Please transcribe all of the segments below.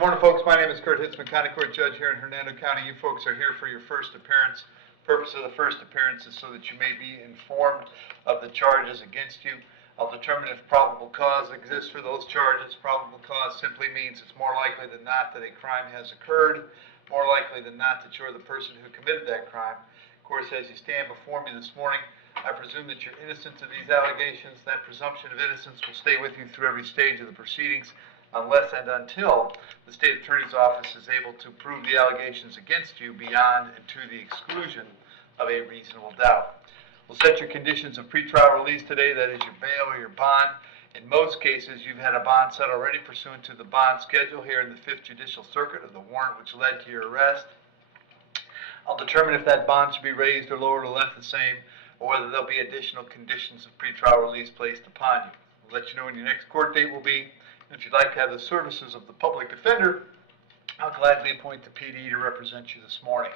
Good morning, folks. My name is Hitzemann, County Court Judge here in Hernando County. You folks are here for your first appearance. Purpose of the first appearance is so that you may be informed of the charges against you. I'll determine if probable cause exists for those charges. Probable cause simply means it's more likely than not that a crime has occurred, more likely than not that you're the person who committed that crime. Of course, as you stand before me this morning, I presume that you're innocent of these allegations. That presumption of innocence will stay with you through every stage of the proceedings, unless and until the State Attorney's Office is able to prove the allegations against you beyond and to the exclusion of a reasonable doubt. We'll set your conditions of pretrial release today, that is your bail or your bond. In most cases, you've had a bond set already pursuant to the bond schedule here in the 5th Judicial Circuit, or the warrant which led to your arrest. I'll determine if that bond should be raised or lowered or left the same, or whether there'll be additional conditions of pretrial release placed upon you. We'll let you know when your next court date will be. If you'd like to have the services of the public defender, I'll gladly appoint the PD to represent you this morning.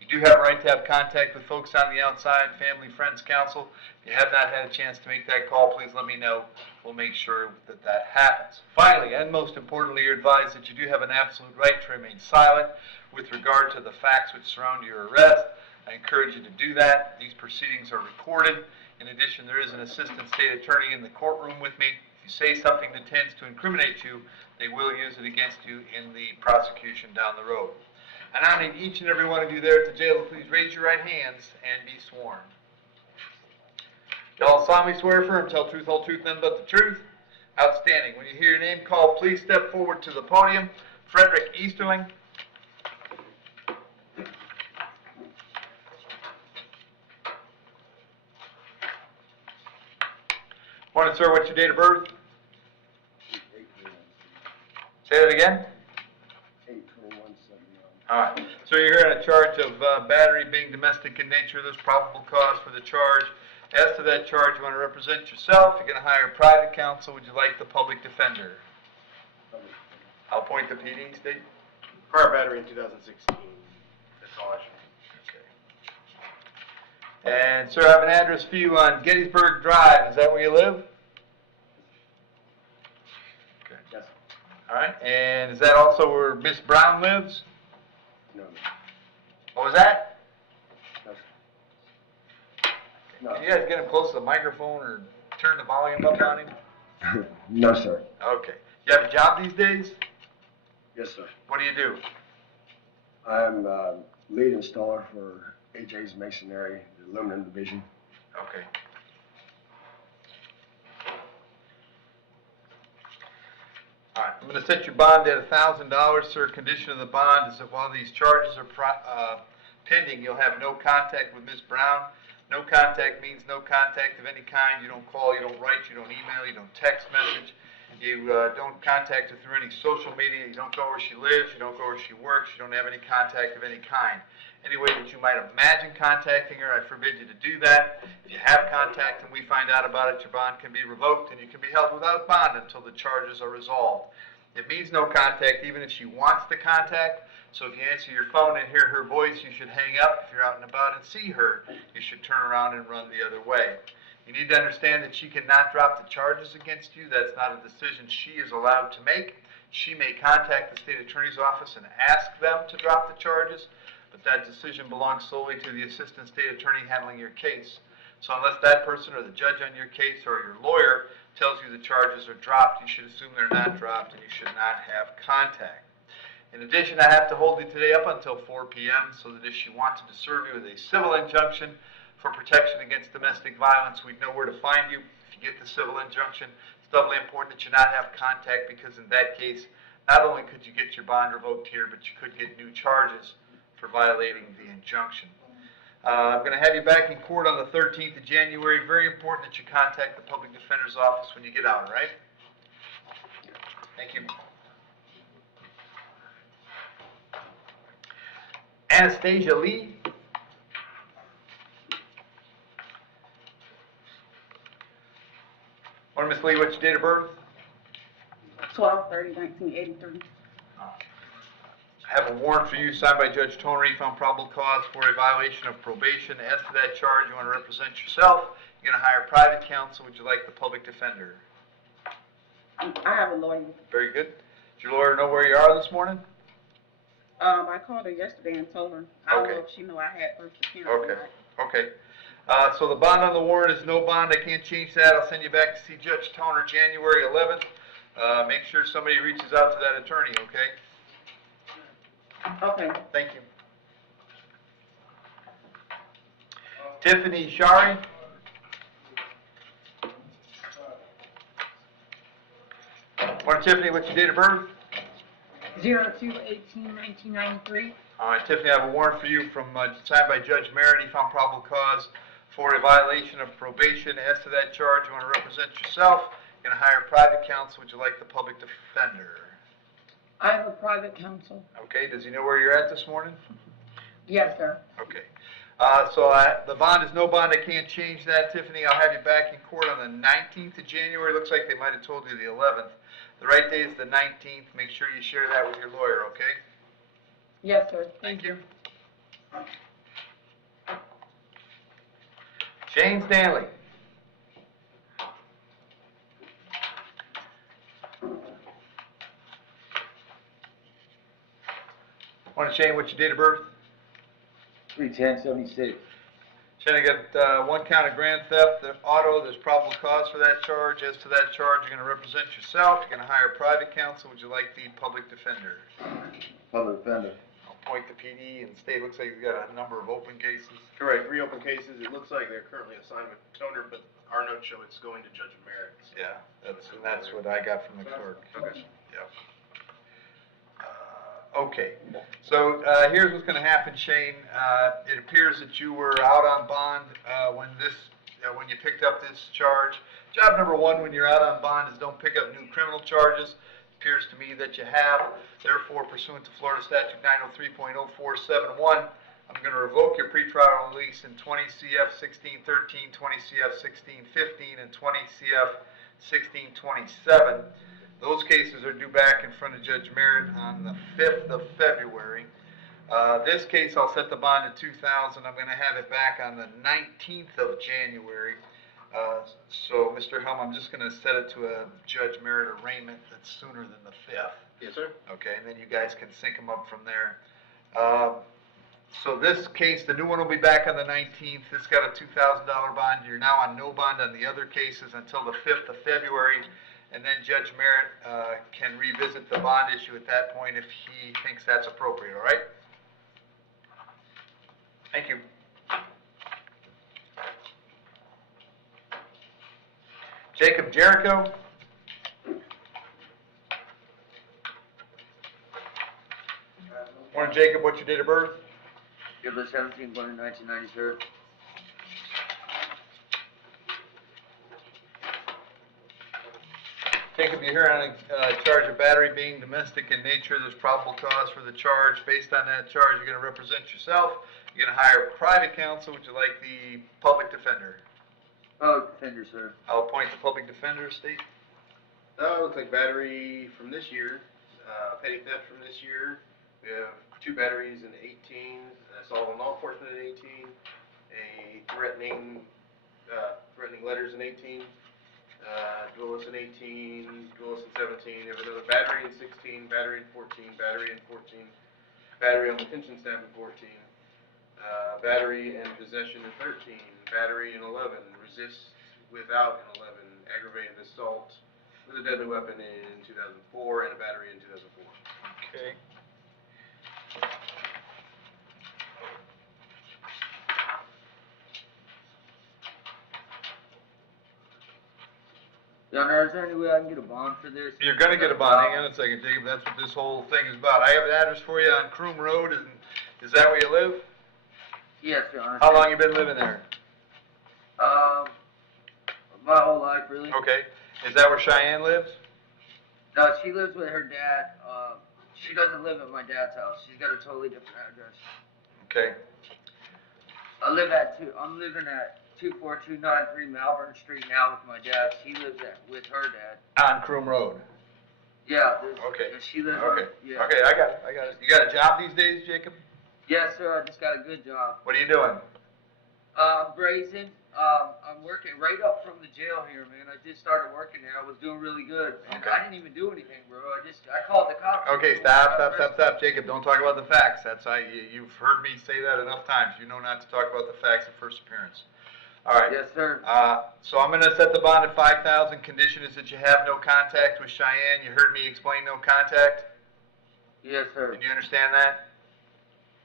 You do have a right to have contact with folks on the outside, family, friends, counsel. If you have not had a chance to make that call, please let me know. We'll make sure that that happens. Finally, and most importantly, you're advised that you do have an absolute right to remain silent with regard to the facts which surround your arrest. I encourage you to do that. These proceedings are recorded. In addition, there is an assistant state attorney in the courtroom with me. If you say something that tends to incriminate you, they will use it against you in the prosecution down the road. And I need each and every one of you there at the jail to please raise your right hands and be sworn. Y'all solemnly swear affirm, tell the truth, whole truth, none but the truth. Outstanding. When you hear your name called, please step forward to the podium. Frederick Easterling. Morning, sir. What's your date of birth? Say that again? 8/21/79. All right. So you're here on a charge of battery being domestic in nature. There's probable cause for the charge. As to that charge, you want to represent yourself. You're going to hire private counsel. Would you like the public defender? I'll appoint the PD, State. Prior battery in 2016. That's all I should. Okay. And sir, I have an address for you on Gettysburg Drive. Is that where you live? Okay. Yes. All right. And is that also where Miss Brown lives? No. What was that? No. No. Can you guys get him close to the microphone or turn the volume up on him? No, sir. Okay. You have a job these days? Yes, sir. What do you do? I'm lead installer for AJ's Masonry, the aluminum division. Okay. All right. I'm going to set your bond at $1,000, sir. Condition of the bond is that while these charges are pending, you'll have no contact with Ms. Brown. No contact means no contact of any kind. You don't call, you don't write, you don't email, you don't text message. You don't contact her through any social media. You don't go where she lives. You don't go where she works. You don't have any contact of any kind. Any way that you might imagine contacting her, I forbid you to do that. If you have contact and we find out about it, your bond can be revoked and you can be held without bond until the charges are resolved. It means no contact even if she wants to contact. So if you answer your phone and hear her voice, you should hang up. If you're out and about and see her, you should turn around and run the other way. You need to understand that she cannot drop the charges against you. That's not a decision she is allowed to make. She may contact the state attorney's office and ask them to drop the charges, but that decision belongs solely to the assistant state attorney handling your case. So unless that person or the judge on your case or your lawyer tells you the charges are dropped, you should assume they're not dropped and you should not have contact. In addition, I have to hold you today up until 4 p.m. so that if she wanted to serve you with a civil injunction for protection against domestic violence, we'd know where to find you. If you get the civil injunction, it's doubly important that you not have contact, because in that case, not only could you get your bond revoked here, but you could get new charges for violating the injunction. I'm going to have you back in court on the 13th of January. Very important that you contact the public defender's office when you get out, all right? Thank you. Anastasia Lee. Morning, Ms. Lee. What's your date of birth? 12/30/1983. I have a warrant for you signed by Judge Tonery, found probable cause for a violation of probation. As to that charge, you want to represent yourself. You're going to hire private counsel. Would you like the public defender? I have a lawyer. Very good. Does your lawyer know where you are this morning? I called her yesterday and told her. I don't know Okay. if she knew I had first appearance or Okay, not. okay. So the bond on the warrant is no bond. I can't change that. I'll send you back to see Judge Toner January 11th. Make sure somebody reaches out to that attorney, okay? Okay. Thank you. Tiffany Shari? Morning, Tiffany. What's your date of birth? 02/18/1993. All right, Tiffany, I have a warrant for you from signed by Judge Merritt. He found probable cause for a violation of probation. As to that charge, you want to represent yourself. You're going to hire private counsel. Would you like the public defender? I have a private counsel. Okay, does he know where you're at this morning? Yes, sir. Okay. The bond is no bond. I can't change that, Tiffany. I'll have you back in court on the 19th of January. Looks like they might have told you the 11th. The right day is the 19th. Make sure you share that with your lawyer, okay? Yes, sir. Thank you. Shane Stanley. Morning, Shane. What's your date of birth? 3/10/76. Shane, I got one count of grand theft, the auto. There's probable cause for that charge. As to that charge, you're going to represent yourself. You're going to hire private counsel. Would you like the public defender? Public defender. I'll point the PD and state. Looks like you've got a number of open cases. Correct, 3 open cases. It looks like they're currently assigned with Toner, but our notes show it's going to Judge Merritt. So. Yeah, that's what I got from the clerk. Okay. Yeah. Okay, so here's what's going to happen, Shane. It appears that you were out on bond when you picked up this charge. Job number one when you're out on bond is don't pick up new criminal charges. It appears to me that you have. Therefore, pursuant to Florida Statute 903.0471, I'm going to revoke your pretrial release in 20 CF 1613, 20 CF 1615, and 20 CF 1627. Those cases are due back in front of Judge Merritt on the 5th of February. This case, I'll set the bond at $2,000. I'm going to have it back on the 19th of January. So, Mr. Helm, I'm just going to set it to a Judge Merritt arraignment that's sooner than the 5th. Yes, sir. Okay, and then you guys can sync them up from there. So this case, the new one will be back on the 19th. It's got a $2,000 bond. You're now on no bond on the other cases until the 5th of February. And then Judge Merritt can revisit the bond issue at that point if he thinks that's appropriate, all right? Thank you. Jacob Jericho. Morning, Jacob. What's your date of birth? April 17, born in 1993. Jacob, you're here on a charge of battery being domestic in nature. There's probable cause for the charge. Based on that charge, you're going to represent yourself. You're going to hire private counsel. Would you like the public defender? Public defender, sir. I'll appoint the public defender, State. It looks like battery from this year, petty theft from this year. We have 2 batteries in 18, assault on law enforcement in 18, a threatening letters in 18, duelist in 18, duelist in 17. We have another battery in 16, battery in 14, battery in 14, battery on detention staff in 14, battery and possession in 13, battery in 11, resist without in 11, aggravated assault with a deadly weapon in 2004, and a battery in 2004. Okay. Your Honor, is there any way I can get a bond for this? You're going to get a bond. Hang on a second, Jacob. That's what this whole thing is about. I have an address for you on Croom Road. Is that where you live? Yes, Your Honor. How long you been living there? My whole life, really. Okay. Is that where Cheyenne lives? No, she lives with her dad. She doesn't live at my dad's house. She's got a totally different address. Okay. I'm living at 24293 Malvern Street now with my dad. She lives with her dad. On Croom Road. Yeah. Okay. She lives Okay. Yeah. Okay, I got it. You got a job these days, Jacob? Yes, sir. I just got a good job. What are you doing? Brazing. I'm working right up from the jail here, man. I just started working there. I was doing really good, and Okay. I didn't even do anything, bro. I called the cops. Okay, stop, Jacob, don't talk about the facts. You've heard me say that enough times. You know not to talk about the facts at first appearance. All right. Yes, sir. So I'm gonna set the bond at 5,000. Condition is that you have no contact with Cheyenne. You heard me explain no contact? Yes, sir. Did you understand that?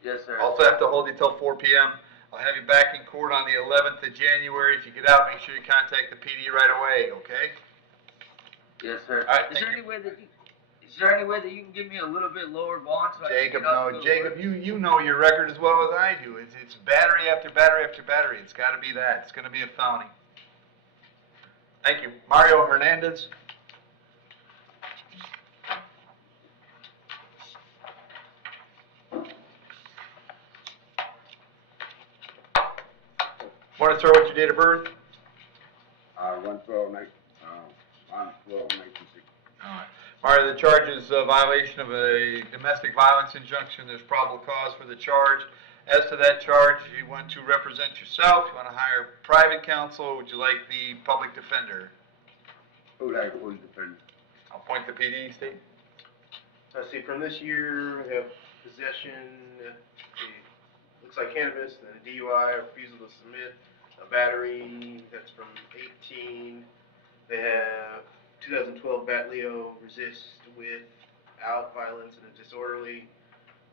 Yes, sir. Also have to hold you till 4 p.m. I'll have you back in court on the 11th of January. If you get out, make sure you contact the PD right away, okay? Yes, sir. All right, Is there thank any way that you can give me a little bit lower bond so Jacob, I can get out no, and go to Jacob, work? you know your record as well as I do. It's battery after battery after battery. It's got to be that. It's going to be a felony. Thank you. Mario Hernandez. Morning, sir. What's your date of birth? 112, 1960. All right. Mario, the charge is a violation of a domestic violence injunction. There's probable cause for the charge. As to that charge, you want to represent yourself. You want to hire private counsel. Would you like the public defender? Who like police defender? I'll point the PD, Steve. Let's see, from this year, we have possession, looks like cannabis, then a DUI, refusal to submit, a battery, that's from 18. They have 2012 Bat Leo, resist without violence and a disorderly.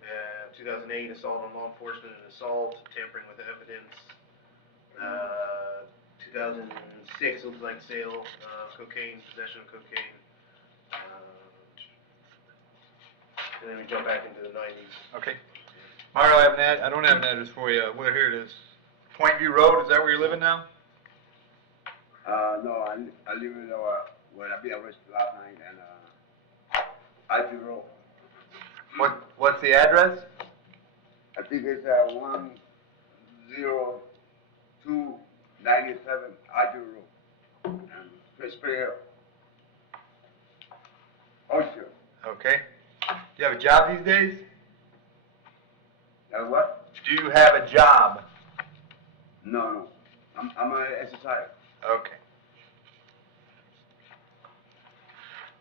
They have 2008 assault on law enforcement and assault, tampering with evidence. 2006 looks like sale of cocaine, possession of cocaine. And then we jump back into the 90s. Okay. Mario, I don't have an address for you. Well, here it is. Point View Road, is that where you're living now? No, I live in where I been arrested last night, and I do roll. What's the address? I think it's 10297 I do roll. And Spring Oh, sure. Okay. Do you have a job these days? What? Do you have a job? No. I'm an exercise. Okay.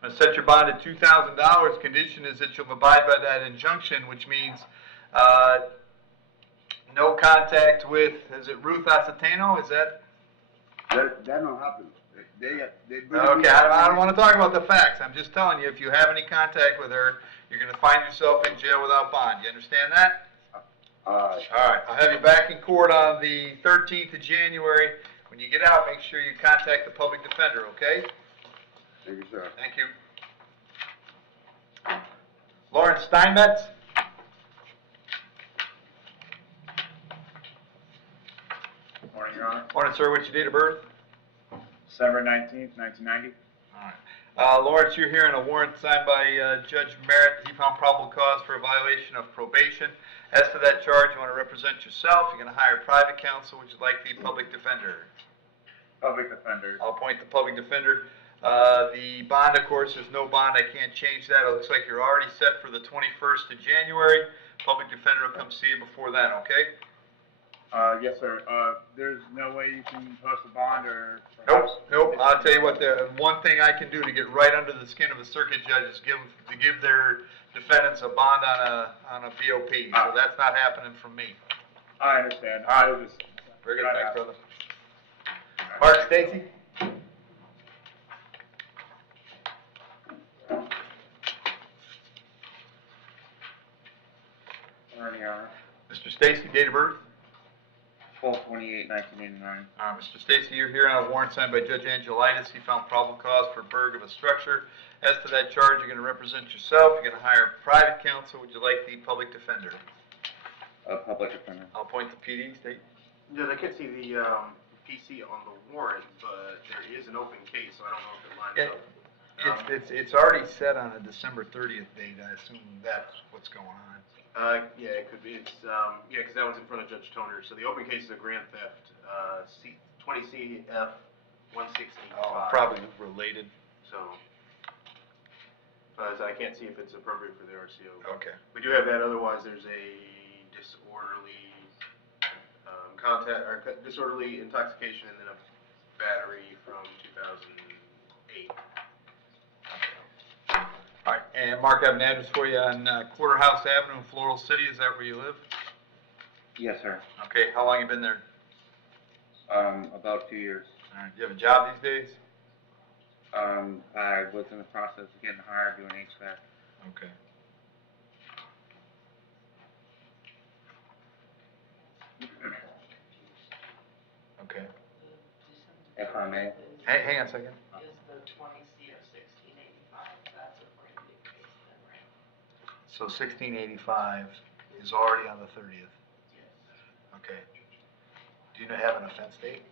I'm going to set your bond at $2,000. Condition is that you'll abide by that injunction, which means no contact with, is it Ruth Acetano? Is that? That don't happen. They Okay, I don't want to talk about the facts. I'm just telling you, if you have any contact with her, you're going to find yourself in jail without bond. You understand that? All right. All right. I'll have you back in court on the 13th of January. When you get out, make sure you contact the public defender, okay? Thank you, sir. Thank you. Lawrence Steinmetz? Morning, Your Honor. Morning, sir. What's your date of birth? December 19th, 1990. All right. Lawrence, you're here on a warrant signed by Judge Merritt. He found probable cause for a violation of probation. As to that charge, you want to represent yourself. You're going to hire private counsel. Would you like the public defender? Public defender. I'll appoint the public defender. The bond, of course, there's no bond. I can't change that. It looks like you're already set for the 21st of January. Public defender will come see you before that, okay? Yes, sir. There's no way you can post a bond or... Nope. I'll tell you what, the one thing I can do to get right under the skin of a circuit judge is give their defendants a bond on a BOP. So that's not happening from me. I understand. All right. I was just... Very good, thanks, brother. Mark Stacy? Morning, Your Honor. Mr. Stacy, date of birth? 12/28/1989. Mr. Stacy, you're here on a warrant signed by Judge Angelitis. He found probable cause for burg of a structure. As to that charge, you're going to represent yourself. You're going to hire private counsel. Would you like the public defender? Public defender. I'll point the PD, State. Judge, I can't see the PC on the warrant, but there is an open case, so I don't know if it lines up. It's already set on a December 30th date. I assume that's what's going on. Yeah, it could be. It's because that one's in front of Judge Toner. So the open case is a grand theft, 20 CF 165. Oh, probably related. So I can't see if it's appropriate for the RCO. Okay. We do have that. Otherwise, there's a disorderly Disorderly intoxication, and then a battery from 2008. All right, and Mark, I have an address for you on Quarterhouse Avenue in Floral City. Is that where you live? Yes, sir. Okay, how long you been there? About 2 years. All right, do you have a job these days? I was in the process of getting hired doing HVAC. Okay. Okay. If I may. Hey, hang on a second. Is the 20C of 1685, that's a brand new case then, right? So 1685 is already on the 30th. Yes. Okay. Do you have an offense date?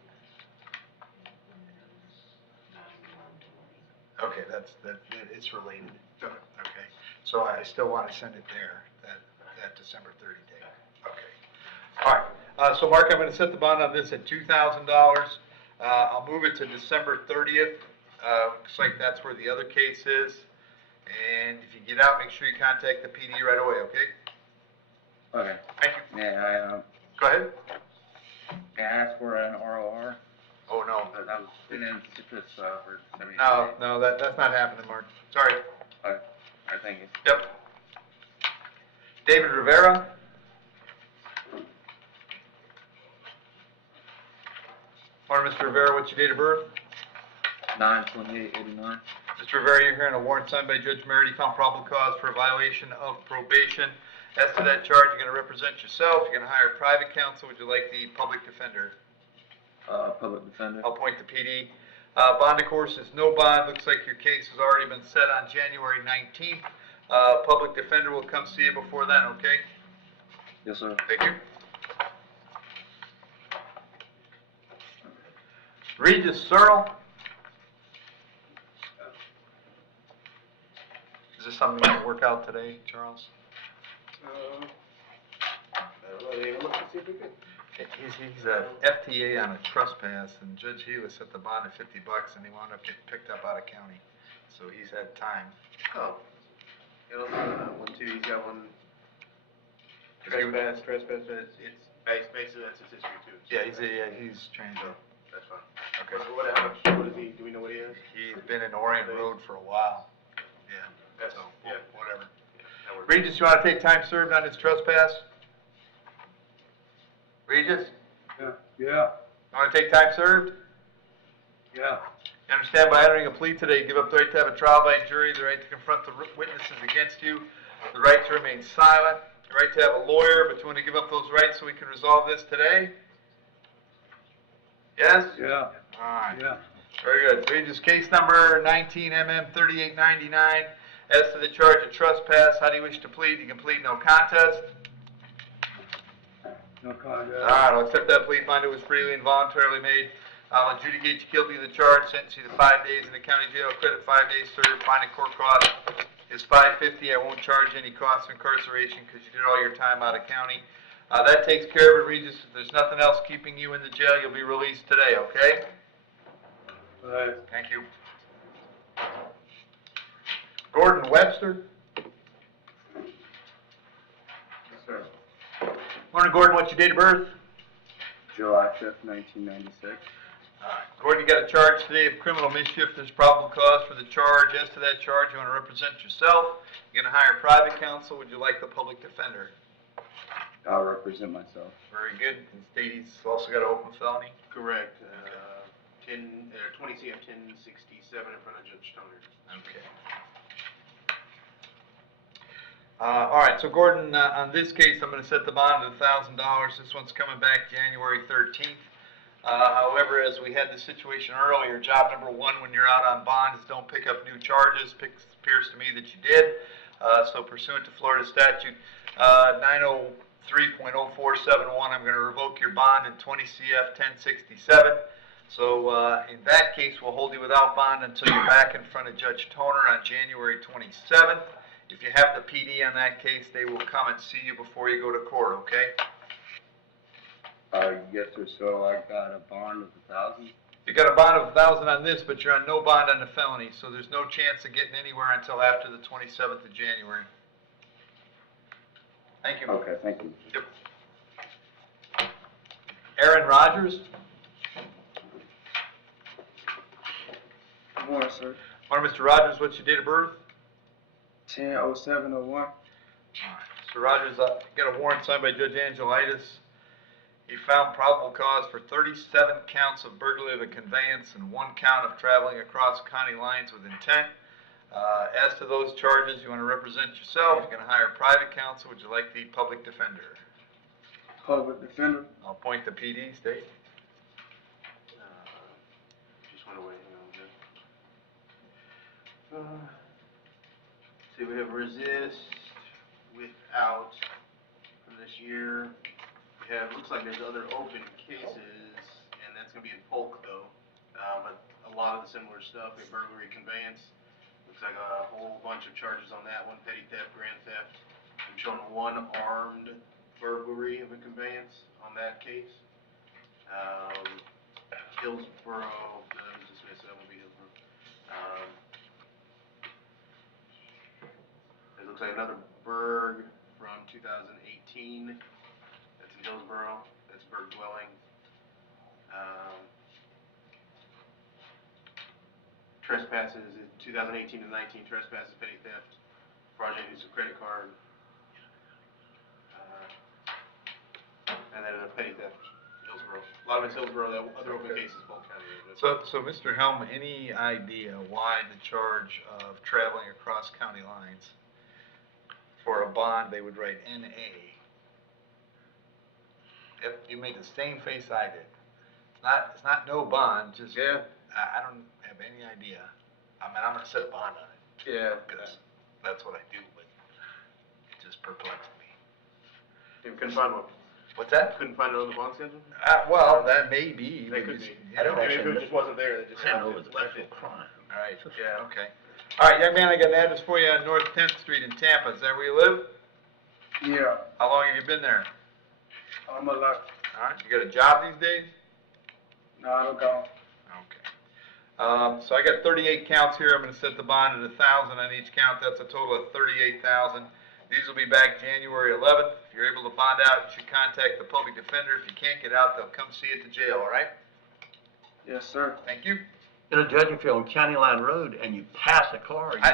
9120. Okay, it's related. Okay. So I still want to send it there, that December 30 date. Okay. All right. So Mark, I'm going to set the bond on this at $2,000. I'll move it to December 30th. Looks like that's where the other case is. And if you get out, make sure you contact the PD right away, okay? Okay. Thank you. May I, Go ahead. may I ask for an ROR? Oh, no. I've been in citrus, for 70 No, that's not happening, Mark. Sorry. All right, thank you. Yep. David Rivera. Morning, Mr. Rivera. What's your date of birth? 9/28/89. Mr. Rivera, you're hearing a warrant signed by Judge Merity, found probable cause for a violation of probation. As to that charge, you're going to represent yourself. You're going to hire private counsel. Would you like the public defender? Public defender. I'll appoint the PD. Bond, of course, is no bond. Looks like your case has already been set on January 19th. Public defender will come see you before then, okay? Yes, sir. Thank you. Regis Searle. Is this something we can work out today, Charles? I don't know, they look and see if we could. He's a FTA on a trespass, and Judge Healy set the bond at $50, and he wound up getting picked up out of county. So he's had time. Oh. Yeah, let's do that one too, he's got one. Trespass, but it's basically that's his history too. Yeah, he's trained up. That's fine. Okay. How much, what is he, do we know what he is? He's been in Orient Road for a while. Yeah. That's, So, yeah. whatever. That works. Regis, you want to take time served on his trespass? Regis, Yeah. you want to take time served? Yeah. You understand by entering a plea today, you give up the right to have a trial by jury, the right to confront the witnesses against you, the right to remain silent, the right to have a lawyer, but you want to give up those rights so we can resolve this today? Yes? Yeah. All right. Yeah. Very good. Regis, case number 19MM3899. As to the charge of trespass, how do you wish to plead? You can plead no contest. No contest. All right, I'll accept that plea, find it was freely and voluntarily made. I'll adjudicate you guilty of the charge, sentence you to 5 days in the county jail, credit 5 days served, fine and court cost is $550. I won't charge any costs of incarceration because you did all your time out of county. That takes care of it, Regis. If there's nothing else keeping you in the jail, you'll be released today, okay? All right. Thank you. Gordon Webster. Yes, sir. Morning, Gordon. What's your date of birth? July 5th, 1996. Gordon, you got a charge today of criminal mischief. There's probable cause for the charge. As to that charge, you want to represent yourself. You're going to hire private counsel. Would you like the public defender? I'll represent myself. Very good. And state he's also got an open felony. Correct, 20 CF 1067 in front of Judge Toner. Okay. All right, so Gordon, on this case, I'm going to set the bond at $1,000. This one's coming back January 13th. However, as we had the situation earlier, job number one when you're out on bond is don't pick up new charges. Appears to me that you did. So pursuant to Florida statute 903.0471, I'm going to revoke your bond in 20 CF 1067. So in that case, we'll hold you without bond until you're back in front of Judge Toner on January 27th. If you have the PD on that case, they will come and see you before you go to court, okay? Yes, sir. So I got a bond of 1,000. You got a bond of 1,000 on this, but you're on no bond on the felony, so there's no chance of getting anywhere until after the 27th of January. Thank you. Okay, thank you. Yep. Aaron Rogers. Good morning, sir. Morning, Mr. Rogers, what's your date of birth? 10/07/01. Mr. Rogers, got a warrant signed by Judge Angelitis. He found probable cause for 37 counts of burglary of a conveyance and 1 count of traveling across county lines with intent. As to those charges, you want to represent yourself, you're going to hire private counsel. Would you like the public defender? Public defender. I'll appoint the PD, state. Just went away, hang on. See, we have resist without from this year. We have, looks like there's other open cases, and that's gonna be in Polk though. But a lot of the similar stuff, we have burglary, conveyance. Looks like a whole bunch of charges on that one, petty theft, grand theft. I'm showing 1 armed burglary of a conveyance on that case. Hillsborough, dismiss, that won't be Hillsborough. It looks like another burg from 2018. That's in Hillsborough. That's burg dwelling. Trespasses, 2018 to 19, trespasses, petty theft, fraudulent use of credit card. And then a petty theft, Hillsborough. A lot of it's Hillsborough, the other open cases, Polk County. So Mr. Helm, any idea why the charge of traveling across county lines for a bond, they would write NA? Yep, you made the same face I did. It's not no bond, just, Yeah. I don't have any idea. I mean, I'm gonna set a bond on it, Yeah. because that's what I do, but it just perplexed me. You couldn't find one. What's that? Couldn't find it on the bond schedule? Well, that may be. That could be. I don't know. Maybe if it just wasn't there, they just left it. All right, yeah, okay. All right, young man, I got an address for you on North 10th Street in Tampa. Is that where you live? Yeah. How long have you been there? I'm a lot. All right, you got a job these days? No, I don't go. Okay. So I got 38 counts here. I'm gonna set the bond at 1,000 on each count. That's a total of 38,000. These will be back January 11th. If you're able to bond out, you should contact the public defender. If you can't get out, they'll come see you at the jail, all right? Yes, sir. Thank you. You know, Judge, if you're on County Line Road and you pass a car, I-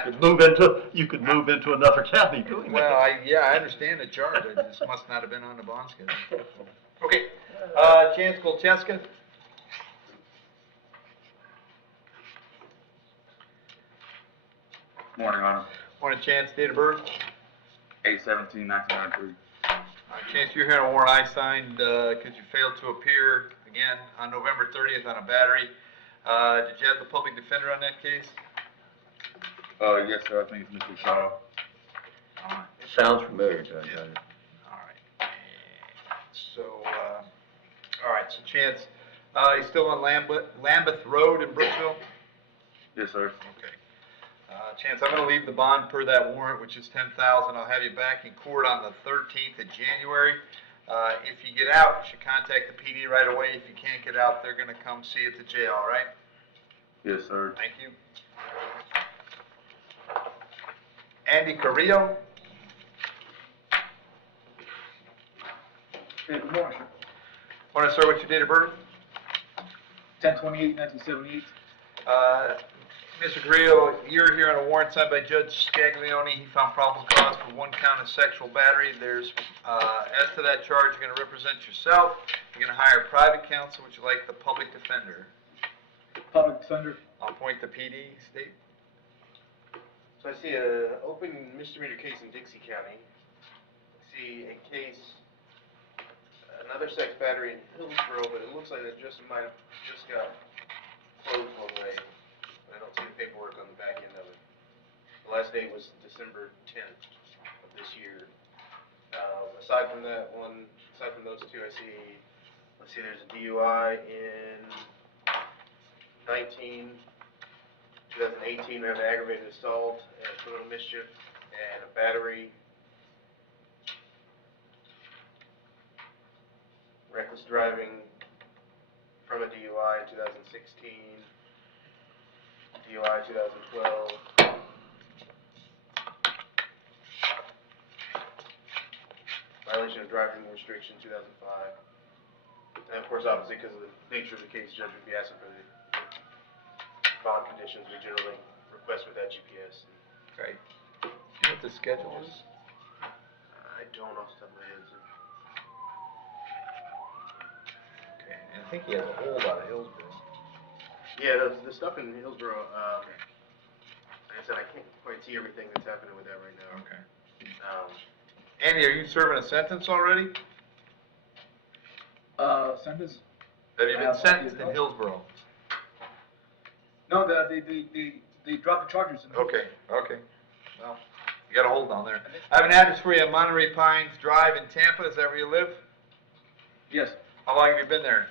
you could move into another county doing that. Well, I understand the charge. I just must not have been on the bond schedule. Okay, Chance Golcheska. Morning, Honor. Morning, Chance, date of birth. 8/17/1993. Chance, you're here on a warrant I signed, because you failed to appear again on November 30th on a battery. Did you have the public defender on that case? Yes, sir, I think it's Mr. Shaw. All right. Sounds familiar, Judge. All right. So, all right, so Chance, he's still on Lambeth Road in Brooksville? Yes, sir. Okay. Chance, I'm gonna leave the bond per that warrant, which is 10,000. I'll have you back in court on the 13th of January. If you get out, you should contact the PD right away. If you can't get out, they're gonna come see you at the jail, all right? Yes, sir. Thank you. Andy Carrillo? Hey, good morning, sir. Morning, sir, what's your date of birth? 10/28/1978. Mr. Carrillo, you're here on a warrant signed by Judge Scaglione. He found probable cause for 1 count of sexual battery. There's, as to that charge, you're gonna represent yourself. You're gonna hire private counsel. Would you like the public defender? Public defender. I'll appoint the PD, state. So I see a open misdemeanor case in Dixie County. I see a case, another sex battery in Hillsborough, but it looks like it might have just got closed one way. I don't see the paperwork on the back end of it. The last date was December 10th of this year. Aside from that one, aside from those two, I see, let's see, there's a DUI in 2018, we have an aggravated assault and criminal mischief and a battery, reckless driving from a DUI in 2016, DUI 2012. Violation of driving restriction 2005. And of course, obviously, because of the nature of the case, judge would be asking for the bond conditions we generally request with that GPS. Okay. Do you know what the schedule is? I don't off the top of my head, sir. Okay, and I think he has a hold out of Hillsborough. Yeah, the stuff in Hillsborough, like I said, I can't quite see everything that's happening with that right now. Okay. Um, Andy, are you serving a sentence already? Sentence? Have you I been have sentenced not in yet. Hillsborough? No, they dropped the charges. Okay, okay. Well, you got a hold down there. I have an address for you on Monterey Pines Drive in Tampa. Is that where you live? Yes, How long have you been there?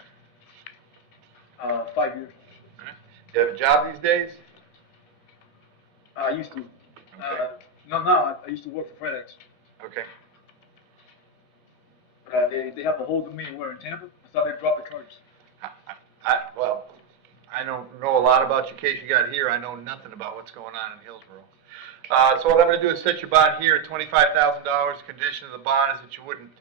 5 years. Do you have a job these days? I used to, Okay. no, I used to work for FedEx. Okay. They have a hold of me, we're in Tampa, I thought they dropped the charges. Well, I don't know a lot about your case you got here. I know nothing about what's going on in Hillsborough. So what I'm gonna do is set your bond here at $25,000. Condition of the bond is that you wouldn't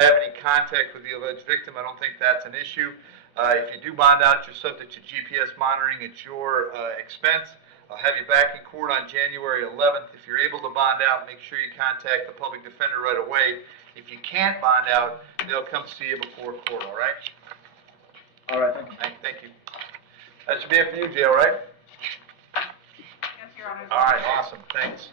have any contact with the alleged victim. I don't think that's an issue. If you do bond out, you're subject to GPS monitoring at your expense. I'll have you back in court on January 11th. If you're able to bond out, make sure you contact the public defender right away. If you can't bond out, they'll come see you before court, all right? All right, thank you. Thank you. That should be it for you, Jay, all right? Yes, Your Honor. All right, awesome, thanks.